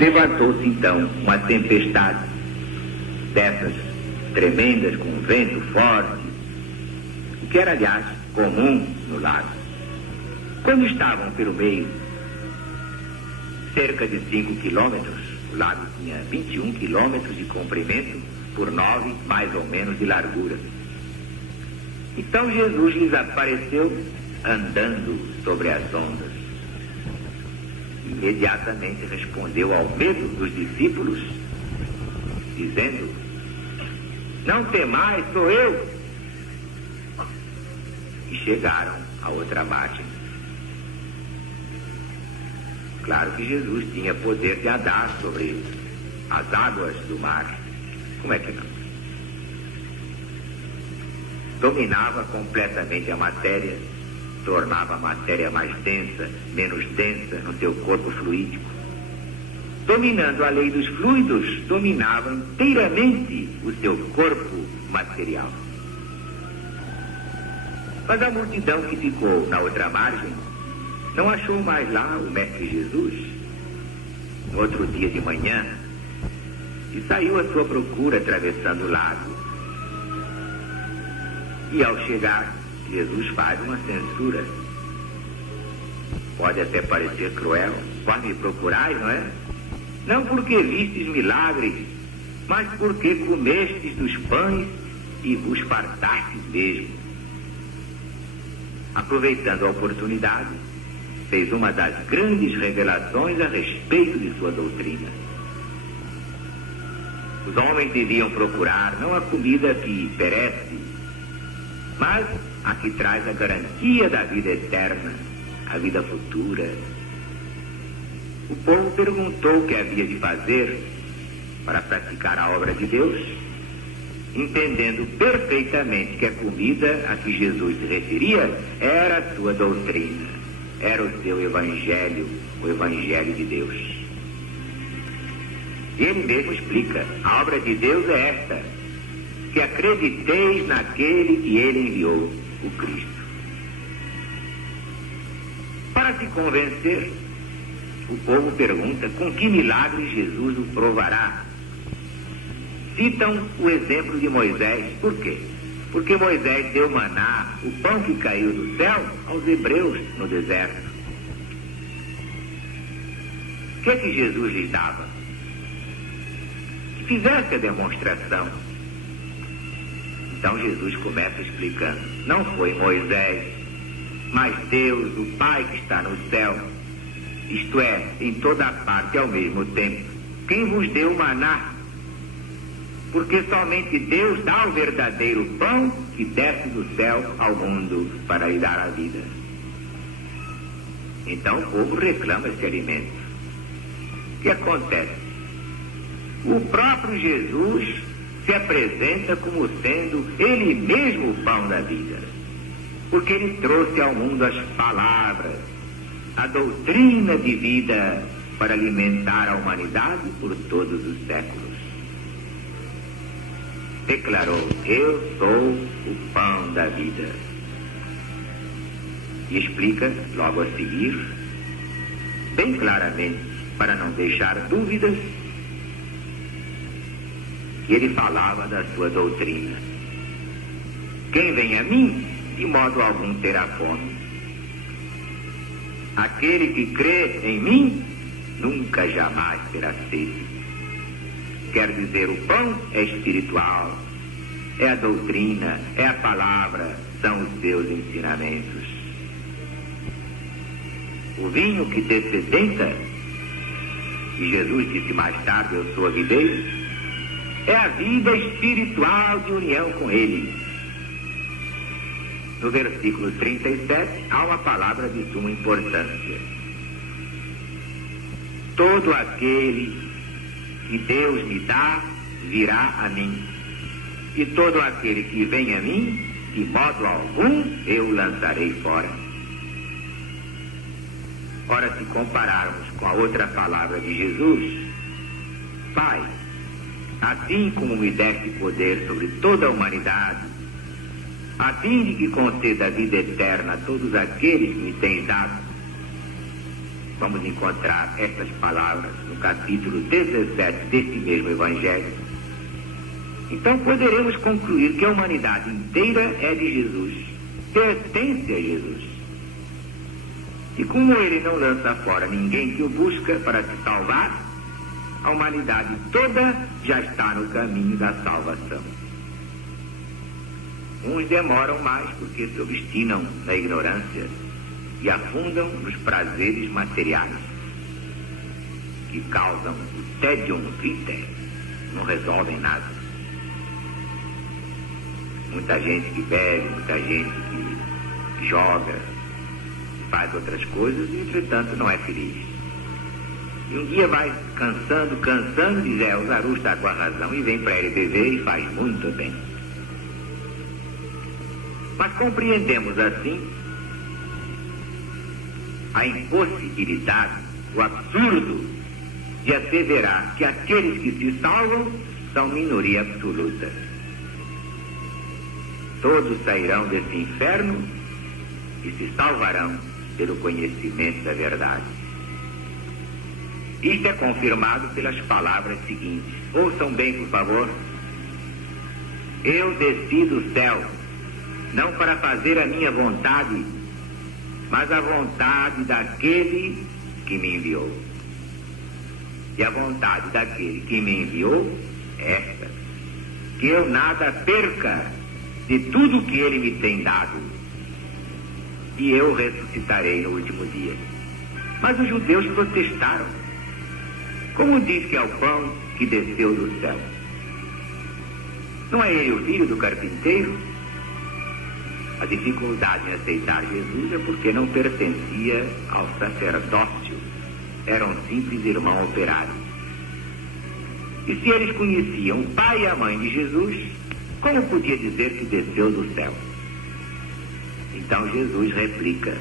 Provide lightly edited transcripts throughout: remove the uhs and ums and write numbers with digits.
Levantou-se então uma tempestade dessas tremendas, com vento forte, o que era, aliás, comum no lago. Quando estavam pelo meio, cerca de 5 quilômetros, o lago tinha 21 quilômetros de comprimento por 9, mais ou menos, de largura. Então Jesus lhes apareceu andando sobre as ondas. Imediatamente respondeu ao medo dos discípulos, dizendo: não temais, sou eu. E chegaram à outra margem. Claro que Jesus tinha poder de andar sobre as águas do mar. Como é que não? Dominava completamente a matéria, tornava a matéria mais densa, menos densa no seu corpo fluídico. Dominando a lei dos fluidos, dominava inteiramente o seu corpo material. Mas a multidão que ficou na outra margem não achou mais lá o Mestre Jesus. No outro dia de manhã, e saiu à sua procura atravessando o lago. E ao chegar, Jesus faz uma censura. Pode até parecer cruel. Quando me procurais, não é? Não porque vistes milagres, mas porque comestes dos pães e vos fartastes mesmo. Aproveitando a oportunidade, fez uma das grandes revelações a respeito de sua doutrina. Os homens deviam procurar não a comida que perece, mas a que traz a garantia da vida eterna, a vida futura. O povo perguntou o que havia de fazer para praticar a obra de Deus, entendendo perfeitamente que a comida a que Jesus se referia era a sua doutrina, era o seu evangelho, o evangelho de Deus. E ele mesmo explica: a obra de Deus é esta, que acrediteis naquele que ele enviou, o Cristo. Para se convencer, o povo pergunta com que milagre Jesus o provará. Citam o exemplo de Moisés. Por quê? Porque Moisés deu maná, o pão que caiu do céu, aos hebreus no deserto. O que é que Jesus lhes dava? Que fizesse a demonstração. Então Jesus começa explicando: não foi Moisés, mas Deus, o Pai que está no céu, isto é, em toda parte ao mesmo tempo, quem vos deu o maná. Porque somente Deus dá o verdadeiro pão que desce do céu ao mundo para lhe dar a vida. Então o povo reclama esse alimento. O que acontece? O próprio Jesus se apresenta como sendo ele mesmo o pão da vida, porque ele trouxe ao mundo as palavras, a doutrina de vida para alimentar a humanidade por todos os séculos. Declarou: eu sou o pão da vida. E explica logo a seguir, bem claramente, para não deixar dúvidas, que ele falava da sua doutrina. Quem vem a mim, de modo algum terá fome. Aquele que crê em mim, nunca jamais terá sede. Quer dizer, o pão é espiritual, é a doutrina, é a palavra, são os seus ensinamentos. O vinho que dessedenta, e Jesus disse mais tarde: eu sou a videira, é a vida espiritual de união com ele. No versículo 37, há uma palavra de suma importância: todo aquele que Deus me dá, virá a mim. E todo aquele que vem a mim, de modo algum, eu lançarei fora. Ora, se compararmos com a outra palavra de Jesus: Pai, assim como me deste poder sobre toda a humanidade, a fim de que conceda a vida eterna a todos aqueles que me tens dado, vamos encontrar estas palavras no capítulo 17 desse mesmo Evangelho. Então poderemos concluir que a humanidade inteira é de Jesus, pertence a Jesus. E como ele não lança fora ninguém que o busca para se salvar, a humanidade toda já está no caminho da salvação. Uns demoram mais porque se obstinam na ignorância e afundam nos prazeres materiais, que causam o tédium vitae, não resolvem nada. Muita gente que bebe, muita gente que joga, faz outras coisas e, entretanto, não é feliz. E um dia vai cansando, diz, o Zaru está com a razão, e vem para ele beber e faz muito bem. Mas compreendemos assim a impossibilidade, o absurdo de asseverar que aqueles que se salvam são minoria absoluta. Todos sairão desse inferno e se salvarão pelo conhecimento da verdade. Isto é confirmado pelas palavras seguintes. Ouçam bem, por favor. Eu desci do céu, não para fazer a minha vontade, mas a vontade daquele que me enviou. E a vontade daquele que me enviou é esta: que eu nada perca de tudo que ele me tem dado, e eu ressuscitarei no último dia. Mas os judeus protestaram. Como diz que é o pão que desceu do céu? Não é ele o filho do carpinteiro? A dificuldade em aceitar Jesus é porque não pertencia ao sacerdócio, era um simples irmão operário. E se eles conheciam o pai e a mãe de Jesus, como podia dizer que desceu do céu? Então Jesus replica: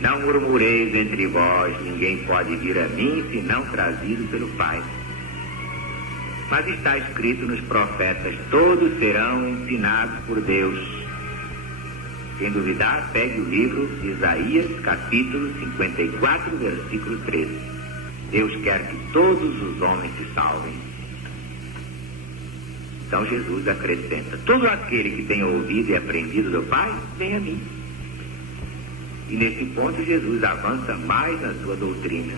não murmureis entre vós, ninguém pode vir a mim senão trazido pelo Pai. Mas está escrito nos profetas: todos serão ensinados por Deus. Quem duvidar, pegue o livro de Isaías, capítulo 54, versículo 13. Deus quer que todos os homens se salvem. Então Jesus acrescenta: todo aquele que tem ouvido e aprendido do Pai, vem a mim. E nesse ponto Jesus avança mais na sua doutrina.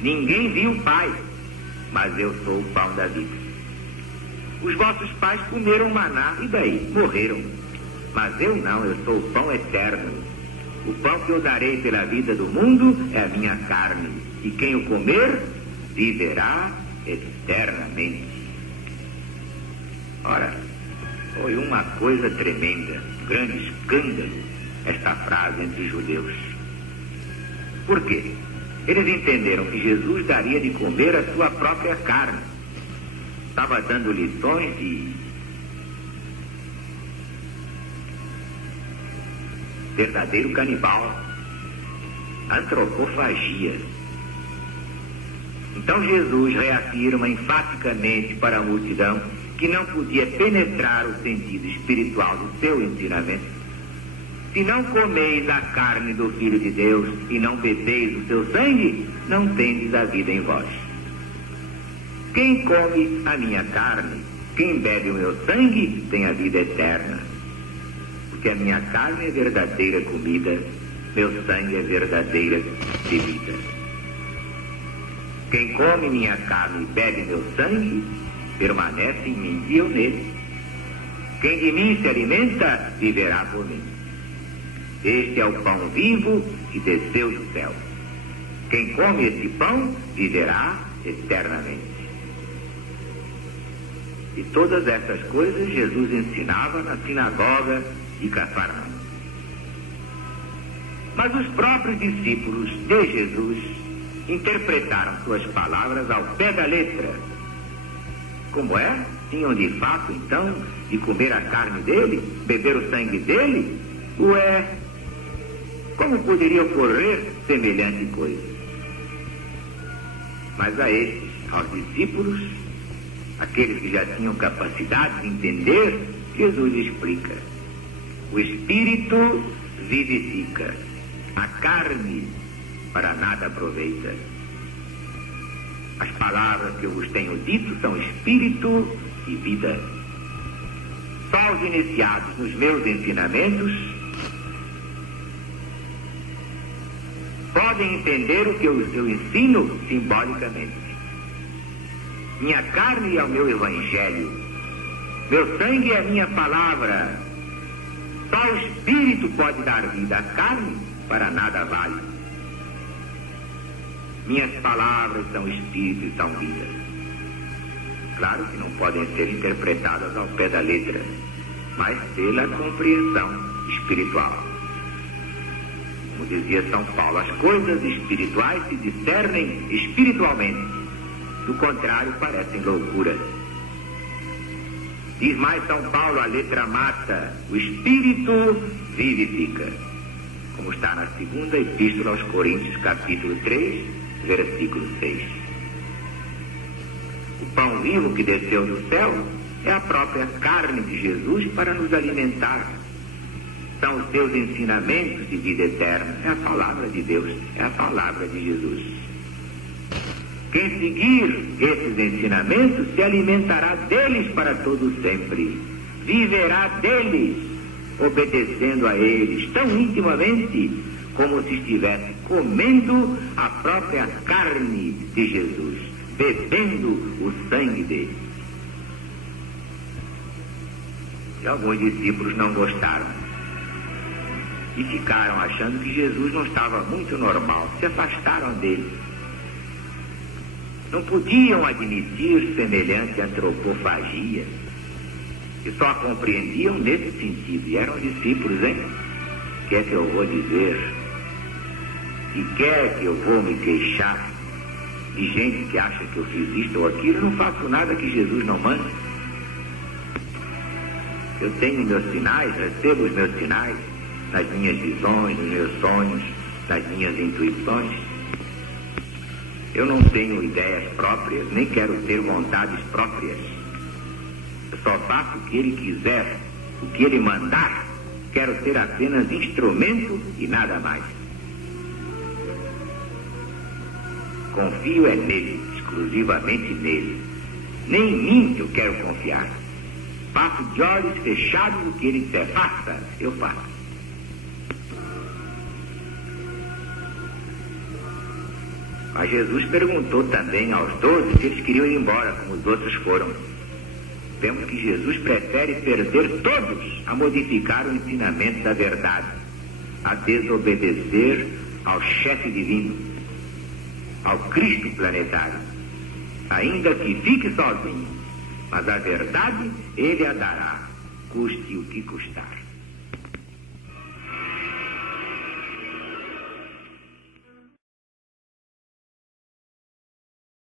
Ninguém viu o Pai, mas eu sou o pão da vida. Os vossos pais comeram maná e daí? Morreram. Mas eu não, eu sou o pão eterno. O pão que eu darei pela vida do mundo é a minha carne, e quem o comer viverá eternamente. Ora, foi uma coisa tremenda, um grande escândalo, esta frase entre os judeus. Por quê? Eles entenderam que Jesus daria de comer a sua própria carne. Estava dando lições de verdadeiro canibal, antropofagia. Então Jesus reafirma enfaticamente para a multidão que não podia penetrar o sentido espiritual do seu ensinamento. Se não comeis a carne do Filho de Deus e não bebeis o seu sangue, não tendes a vida em vós. Quem come a minha carne, quem bebe o meu sangue, tem a vida eterna. Porque a minha carne é verdadeira comida, meu sangue é verdadeira bebida. Quem come minha carne e bebe meu sangue, permanece em mim e eu nele. Quem de mim se alimenta, viverá por mim. Este é o pão vivo que desceu do céu. Quem come este pão, viverá eternamente. E todas essas coisas Jesus ensinava na sinagoga de Cafarnaum. Mas os próprios discípulos de Jesus interpretaram suas palavras ao pé da letra. Como é? Tinham de fato, então, de comer a carne dele, beber o sangue dele? Ué, como poderia ocorrer semelhante coisa? Mas a estes, aos discípulos, aqueles que já tinham capacidade de entender, Jesus explica: o Espírito vivifica, a carne para nada aproveita. As palavras que eu vos tenho dito são espírito e vida. Só os iniciados nos meus ensinamentos podem entender o que eu ensino simbolicamente. Minha carne é o meu evangelho, meu sangue é a minha palavra. Só o espírito pode dar vida, a carne para nada vale. Minhas palavras são espírito e são vida. Claro que não podem ser interpretadas ao pé da letra, mas pela compreensão espiritual. Como dizia São Paulo, as coisas espirituais se discernem espiritualmente. Do contrário, parecem loucura. Diz mais São Paulo, a letra mata, o espírito vivifica. Como está na segunda epístola aos Coríntios, capítulo 3, versículo 6. O pão vivo que desceu do céu é a própria carne de Jesus para nos alimentar. São os seus ensinamentos de vida eterna. É a palavra de Deus, é a palavra de Jesus. Quem seguir esses ensinamentos se alimentará deles para todo sempre. Viverá deles, obedecendo a eles tão intimamente como se estivesse comendo a própria carne de Jesus, bebendo o sangue dele. E alguns discípulos não gostaram e ficaram achando que Jesus não estava muito normal, se afastaram dele. Não podiam admitir semelhante antropofagia, e só a compreendiam nesse sentido. E eram discípulos, hein? O que é que eu vou dizer? E quer que eu vou me queixar de gente que acha que eu fiz isto ou aquilo? Eu não faço nada que Jesus não manda. Eu tenho meus sinais, recebo os meus sinais nas minhas visões, nos meus sonhos, nas minhas intuições. Eu não tenho ideias próprias, nem quero ter vontades próprias. Eu só faço o que ele quiser, o que ele mandar. Quero ser apenas instrumento e nada mais. Confio é nele, exclusivamente nele. Nem em mim eu quero confiar. Faço de olhos fechados o que ele disser. Faça, eu faço. Mas Jesus perguntou também aos 12 se eles queriam ir embora, como os outros foram. Vemos que Jesus prefere perder todos a modificar o ensinamento da verdade, a desobedecer ao chefe divino, ao Cristo planetário, ainda que fique sozinho, mas a verdade ele a dará, custe o que custar.